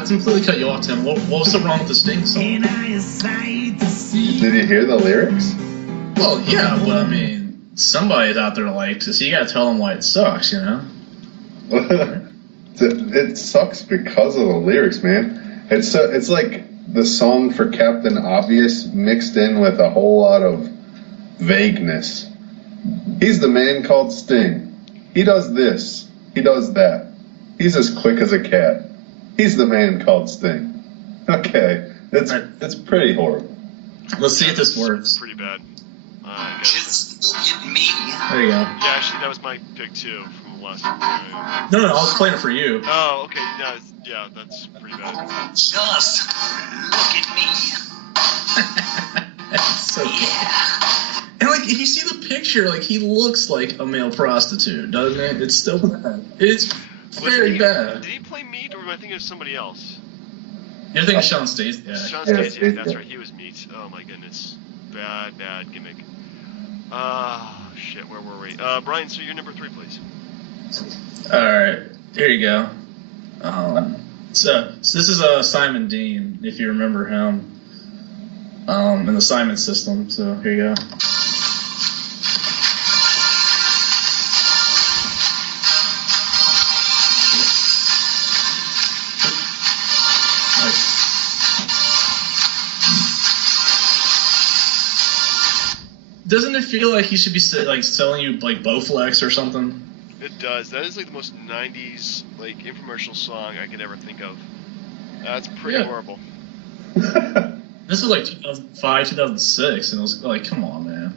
completely cut you off, Tim. What was so wrong with the Sting song? And I aside to see. Did you hear the lyrics? Well, yeah, but I mean, somebody's out there liked it, so you gotta tell them why it sucks, you know? It sucks because of the lyrics, man. It's like the song for Captain Obvious mixed in with a whole lot of vagueness. He's the man called Sting. He does this. He does that. He's as quick as a cat. He's the man called Sting. Okay, it's pretty horrible. Let's see if this works. pretty bad. Just look at me. There you go. Yeah, actually, that was my pick too from the last time. No, I was playing it for you. Oh, okay. Yeah, that's pretty bad. Just look at me. It's so good. Yeah. And if you see the picture, he looks like a male prostitute, doesn't it? It's still bad. very bad. Did he play Meat, or am I thinking of somebody else? You're thinking of Sean Stacey. Yeah. Sean Yeah, Stacey, Stacey. that's right. He was Meat. Oh my goodness, bad gimmick. Shit. Where were we? Brian, so you're number 3, please. All right, here you go. So this is Simon Dean, if you remember him, in the Simon system. So here you go. Doesn't it feel like he should be like selling you like Bowflex or something? It does. That is like the most 90s like infomercial song I could ever think of. That's pretty horrible. This was like 2005, 2006, and it was like, come on, man.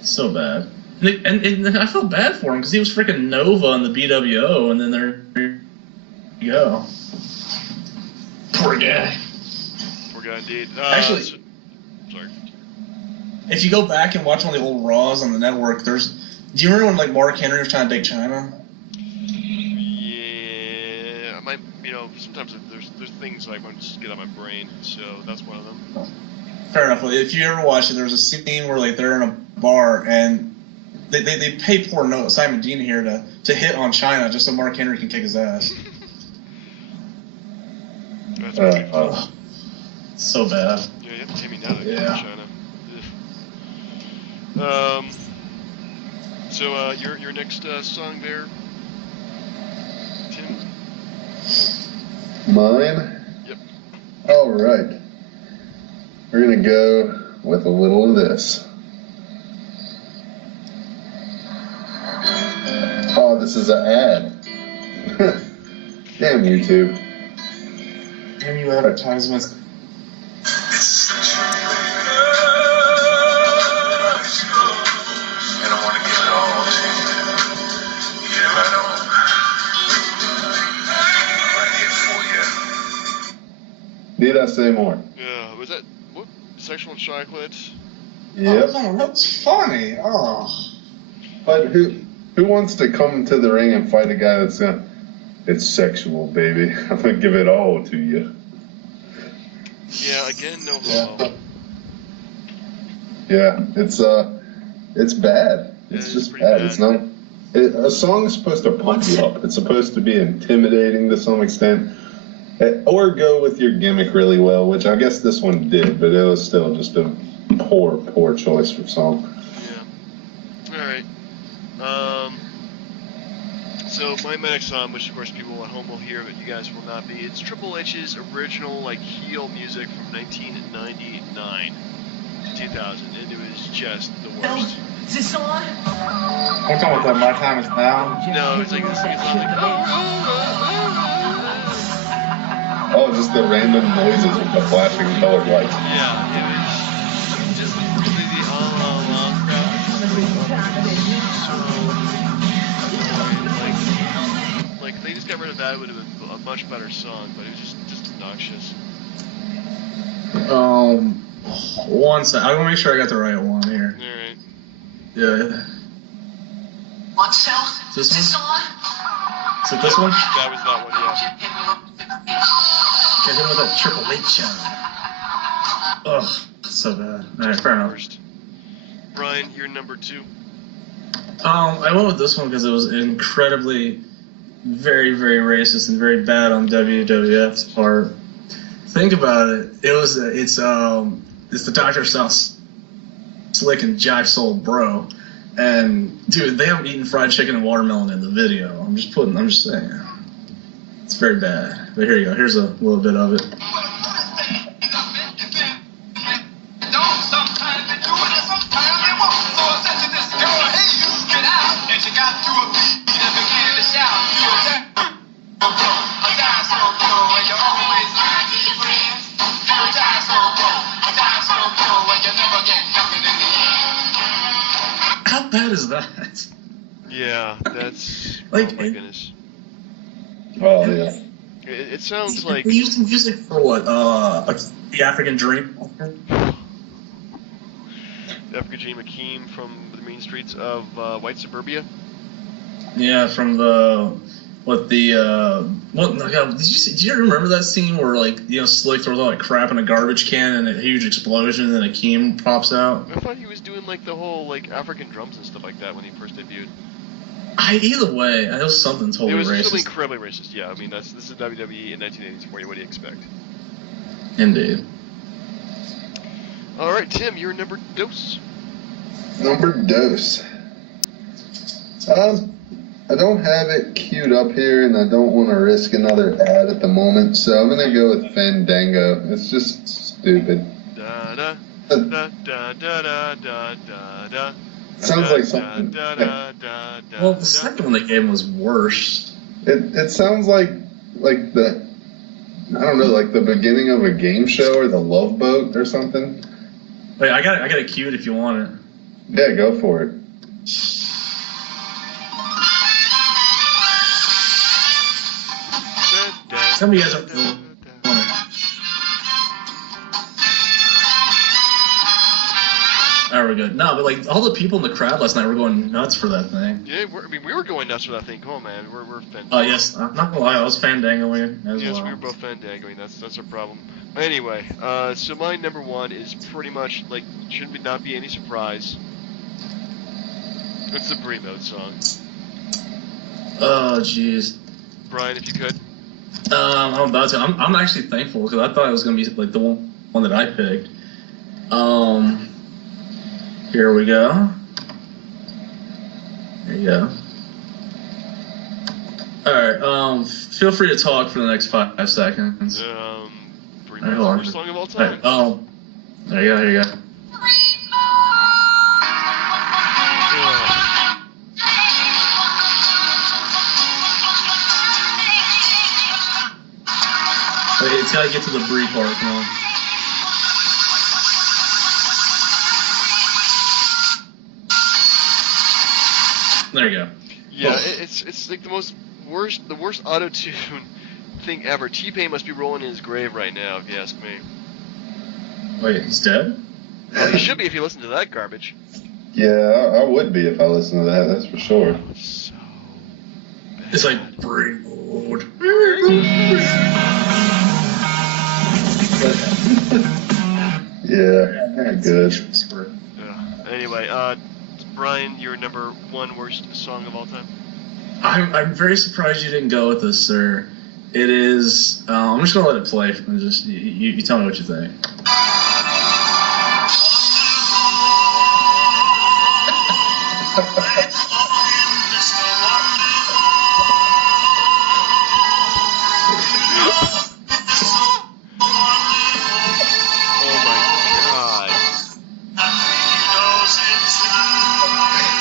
So bad. And I felt bad for him because he was freaking Nova in the BWO, and then there you go. Poor guy. Poor guy indeed. Actually, sorry. If you go back and watch one of the old Raws on the network, do you remember when like Mark Henry was trying to date China? Yeah, I might. Sometimes there's things I want to just get out of my brain, so that's one of them. Fair enough. If you ever watch it, there's a scene where like they're in a bar and they pay poor Simon Dean here to hit on China just so Mark Henry can kick his ass. That's pretty fun. So bad. Yeah, you have to pay me now to get Yeah. to China. So your next song there, Tim? Mine? Yep. All right. We're going to go with a little of this. Oh, this is an ad. Damn YouTube. Damn you advertisements. Need I say more? Yeah, was that what? Sexual chocolate? Yep. Oh, that's funny. Oh. But who wants to come to the ring and fight a guy that's gonna? It's sexual, baby. I'm gonna give it all to you. Yeah, again, no homo. Yeah, it's bad. Yeah, It's just pretty bad. bad. It's not. A song is supposed to pump you up. It's supposed to be intimidating to some extent, or go with your gimmick really well, which I guess this one did, but it was still just a poor choice for song. Yeah. All right. So my next song, which of course people at home will hear, but you guys will not be. It's Triple H's original like heel music from 1999 to 2000, and it was just the worst. Is this on? I'm talking about that My Time Is Now. No, it's like this thing is on like. Oh, just the random noises with the flashing colored lights. Yeah, it was just completely all crap. So, like they just got rid of that, it would have been a much better song, but it was just obnoxious. One sec. I want to make sure I got the right one here. All right. Yeah. What cell? This Is this one? on? Is it this one? That was that one, yeah. Get him with that Triple H sound. Ugh, so bad. Alright, fair enough. First. Brian, you're number 2. I went with this one because it was incredibly, very, very racist and very bad on WWF's part. Think about it. It's the Dr. South Slick and Jive Soul Bro, and dude, they have eaten fried chicken and watermelon in the video. I'm just saying, it's very bad. But here you go. Here's a little bit of it. How bad is that? Yeah, that's. Like, oh my goodness. Oh yeah. It sounds like. They used the music for what? The African Dream. The African Dream Akeem from the mean streets of white suburbia. Yeah, from the What the what? God, do you remember that scene where like Slick throws all that crap in a garbage can and a huge explosion and then Akeem pops out? I thought he was doing like the whole like African drums and stuff like that when he first debuted. Either way, it was something totally It was racist. something incredibly racist. Yeah, I mean this is WWE in 1980s for you. What do you expect? Indeed. All right, Tim, you're number dos. Number dos. I don't have it queued up here, and I don't want to risk another ad at the moment, so I'm gonna go with Fandango. It's just stupid. Da da da da da da da da. Sounds like something. Well, the second one they gave him was worse. It sounds like the I don't know, like the beginning of a game show or the Love Boat or something. Wait, I got it queued if you want it. Yeah, go for it. Some of you guys are. There we go. No, but like all the people in the crowd last night were going nuts for that thing. Yeah, we were going nuts for that thing. Come on, man, we're fandangoing. Oh yes, I'm not gonna lie, I was fandangoing as Yes, well. we were both fandangoing. That's our problem. Anyway, so my number one is pretty much like not be any surprise. It's the Brie Mode song. Oh jeez. Brian, if you could. I'm about to. I'm actually thankful because I thought it was gonna be like the one that I picked. Here we go. There you go. All right. Feel free to talk for the next 5 seconds. Brie Mode's the worst song of all time. There you go. Here you go. It's gotta get to the Brie part now. There you go. Yeah, it's like the worst auto tune thing ever. T-Pain must be rolling in his grave right now, if you ask me. Wait, he's dead? Well, he should be if you listen to that garbage. Yeah, I would be if I listened to that. That's for sure. So bad. It's like Brie Mode. Yeah, good. Anyway, Brian, your number one worst song of all time? I'm very surprised you didn't go with this, sir. It is. I'm just gonna let it play and just you tell me what you think.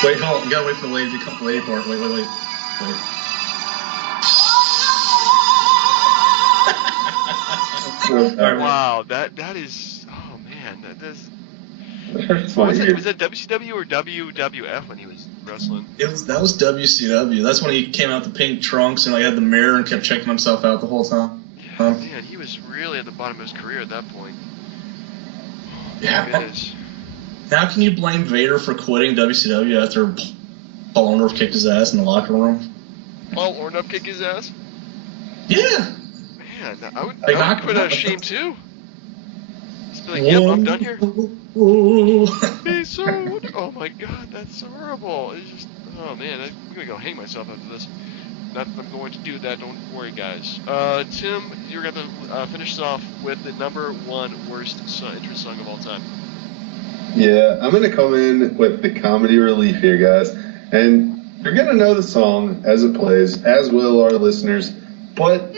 Wait, hold on. You gotta wait for the lady to come. Lady part. Wait. Wow, that is. Oh man, that is. Was that WCW or WWF when he was wrestling? That was WCW. That's when he came out the pink trunks and like had the mirror and kept checking himself out the whole time. Yeah, man, he was really at the bottom of his career at that point. Yeah. Goodness. How can you blame Vader for quitting WCW after Paul Orndorff kicked his ass in the locker room? Paul Orndorff kicked his ass? Yeah. Man, I would quit out of shame too. Just be like, yep, I'm done here. He's so. Oh my God, that's so horrible. It's just. Oh man, I'm gonna go hang myself after this. Not that I'm going to do that. Don't worry, guys. Tim, you're gonna finish off with the number one worst entrance song of all time. Yeah, I'm going to come in with the comedy relief here, guys. And you're going to know the song as it plays, as will our listeners. But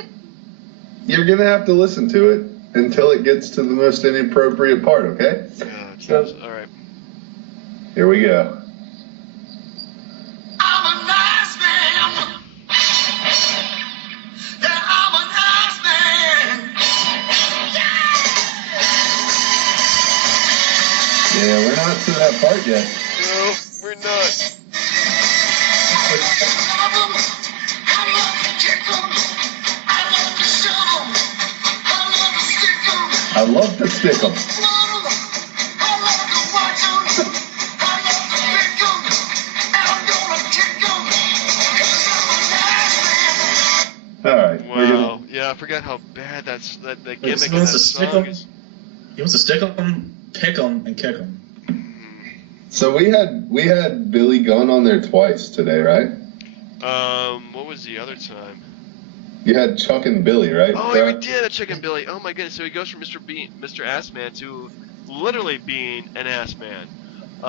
you're going to have to listen to it until it gets to the most inappropriate part, okay? All right. Here we go. I'm a nice man. Yeah, I'm a nice man. Yeah, we're not to that part yet. No, we're not. I love to stick 'em. Yeah, I forgot how bad that gimmick he in that wants to stick song him. is. He wants to stick him, pick him, and kick him. So we had Billy Gunn on there twice today, right? What was the other time? You had Chuck and Billy, right? Oh, yeah, we did a Chicken Billy. Oh my goodness! So he goes from Mr. Ass Man to literally being an ass man. He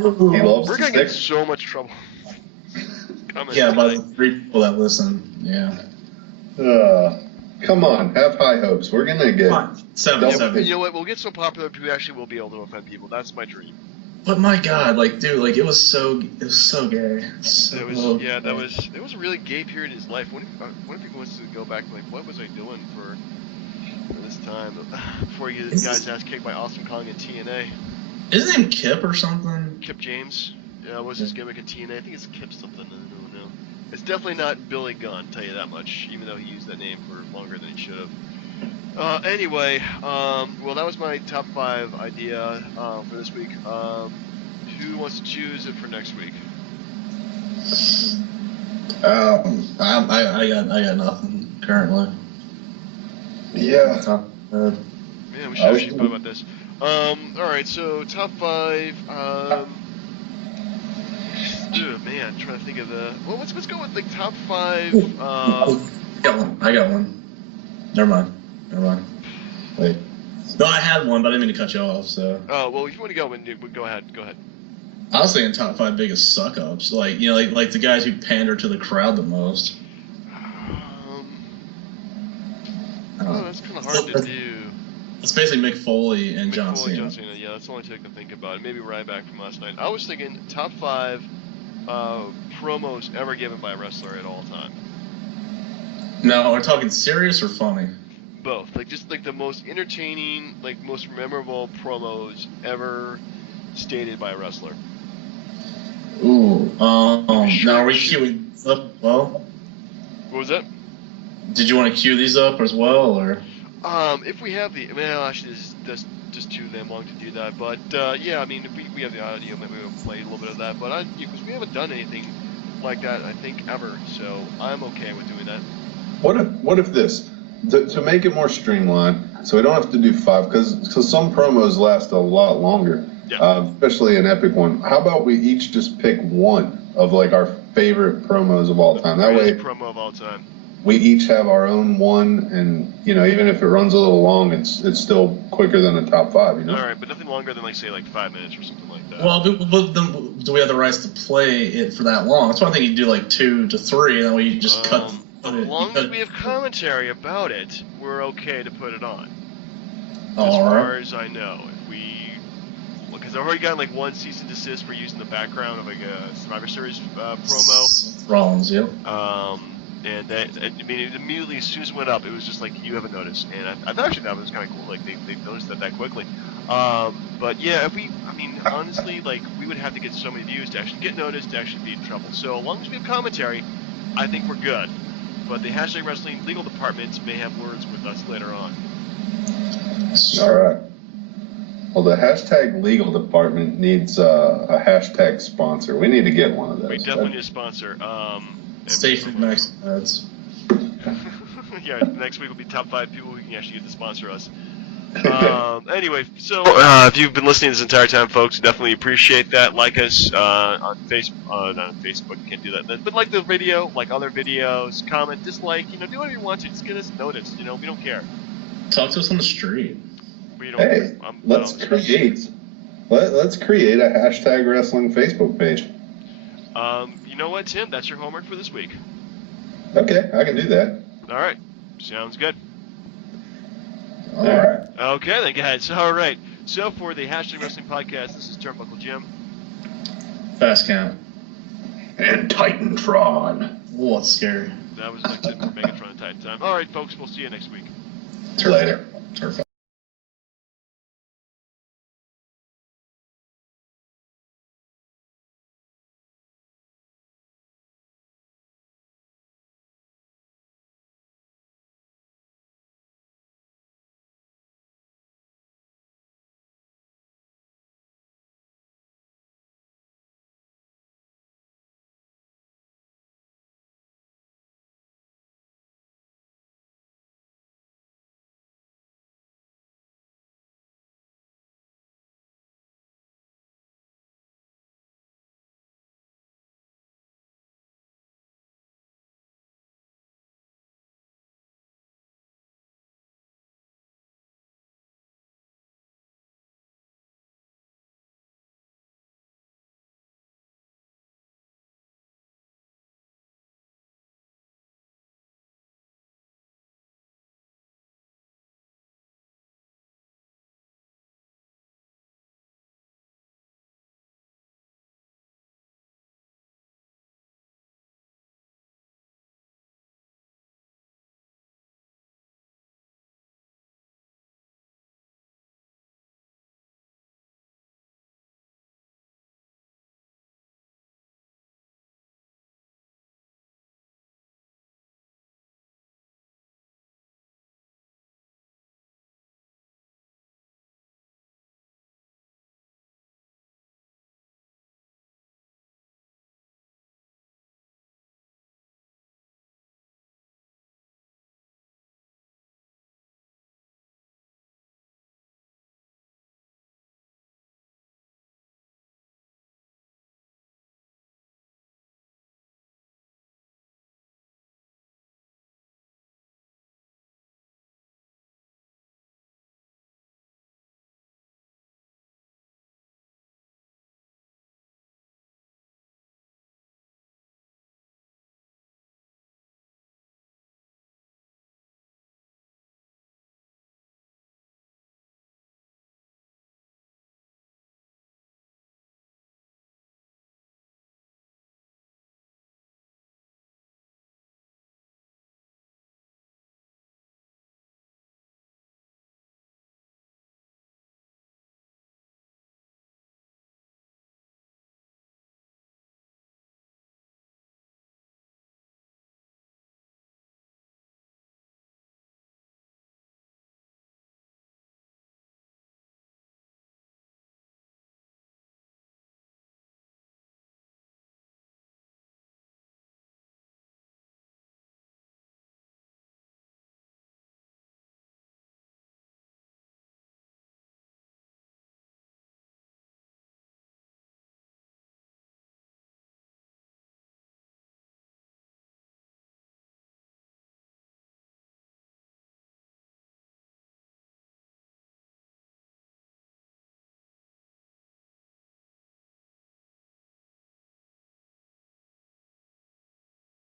loves We're to gonna get in stick. so much trouble. Coming Yeah, by tonight. the 3 people that listen. Yeah. Come on, have high hopes. We're gonna get. Fine. Seven, Don't- Yeah, seven. you know what? We'll get so popular that we actually will be able to offend people. That's my dream. But my God, like, dude, like, it was so gay. It was a really gay period in his life. What if he wants to go back and like, what was I doing for this time before he gets his guy's ass kicked by Awesome Kong in TNA? Is his name Kip or something? Kip James. Yeah, what's his gimmick in TNA? I think it's Kip something. I don't know. It's definitely not Billy Gunn, tell you that much, even though he used that name for longer than he should have. Anyway, well, that was my top 5 idea for this week. Who wants to choose it for next week? I got nothing currently. Yeah. Man, we should actually thought about this. Alright, so top 5. Man, I'm trying to think of the. Well, let's go with like top 5. I got one. Never mind. Wait. No, I had one, but I didn't mean to cut you off. So. Oh well, if you want to go, go ahead. I was thinking top 5 biggest suck ups, like like the guys who pander to the crowd the most. That's kind of hard to do. It's basically Mick Foley and John Cena. John Cena, yeah, that's the only two I can think about. Maybe Ryback from last night. I was thinking top 5 promos ever given by a wrestler at all time. No, we're talking serious or funny? Both, like just like the most entertaining, like most memorable promos ever stated by a wrestler. Ooh, now are we Sure. queuing up? Well, What was that? did you want to queue these up as well, or? If we have the, well, actually, this just too damn long to do that. But yeah, I mean, if we have the audio, maybe we'll play a little bit of that. But because we haven't done anything like that, I think ever, so I'm okay with doing that. What if this to make it more streamlined, so we don't have to do 5 because some promos last a lot longer, Yeah. especially an epic one. How about we each just pick one of like our favorite promos of all time? That way, Greatest promo of all time. we each have our own one, and even if it runs a little long, it's still quicker than the top 5. All right, but nothing longer than like say like 5 minutes or something like that. Well, but then, do we have the rights to play it for that long? That's why I think you do like 2 to 3, and then we just cut. As long as we have commentary about it, we're okay to put it on. As far as I know, because I've already gotten like 1 cease and desist for using the background of like a Survivor Series promo. Rollins, yep. And that, I mean, it immediately, as soon as it went up, it was just like, you haven't noticed. And I thought actually that was kind of cool, like, they noticed that quickly. But yeah, honestly, like, we would have to get so many views to actually get noticed, to actually be in trouble. So, as long as we have commentary, I think we're good. But the hashtag wrestling legal department may have words with us later on. All right. Well, the hashtag legal department needs a hashtag sponsor. We need to get one of those. We definitely need a sponsor. Stay for next ads. Yeah, next week will be top 5 people who can actually get to sponsor us. Anyway, so if you've been listening this entire time, folks, definitely appreciate that. Like us on Facebook. Not on Facebook, can't do that. But like the video, like other videos, comment, dislike, do whatever you want to. Just get us noticed. We don't care. Talk to us on the street. We don't. Hey, let's create a hashtag wrestling Facebook page. You know what, Tim? That's your homework for this week. Okay, I can do that. All right, sounds good. All right. Okay, then, guys. All right. So for the hashtag wrestling podcast, this is Turnbuckle Jim. Fast count. And Titantron. Whoa, that's scary. That was like Tim for Megatron and Titan time. All right, folks. We'll see you next week. Later. Turf.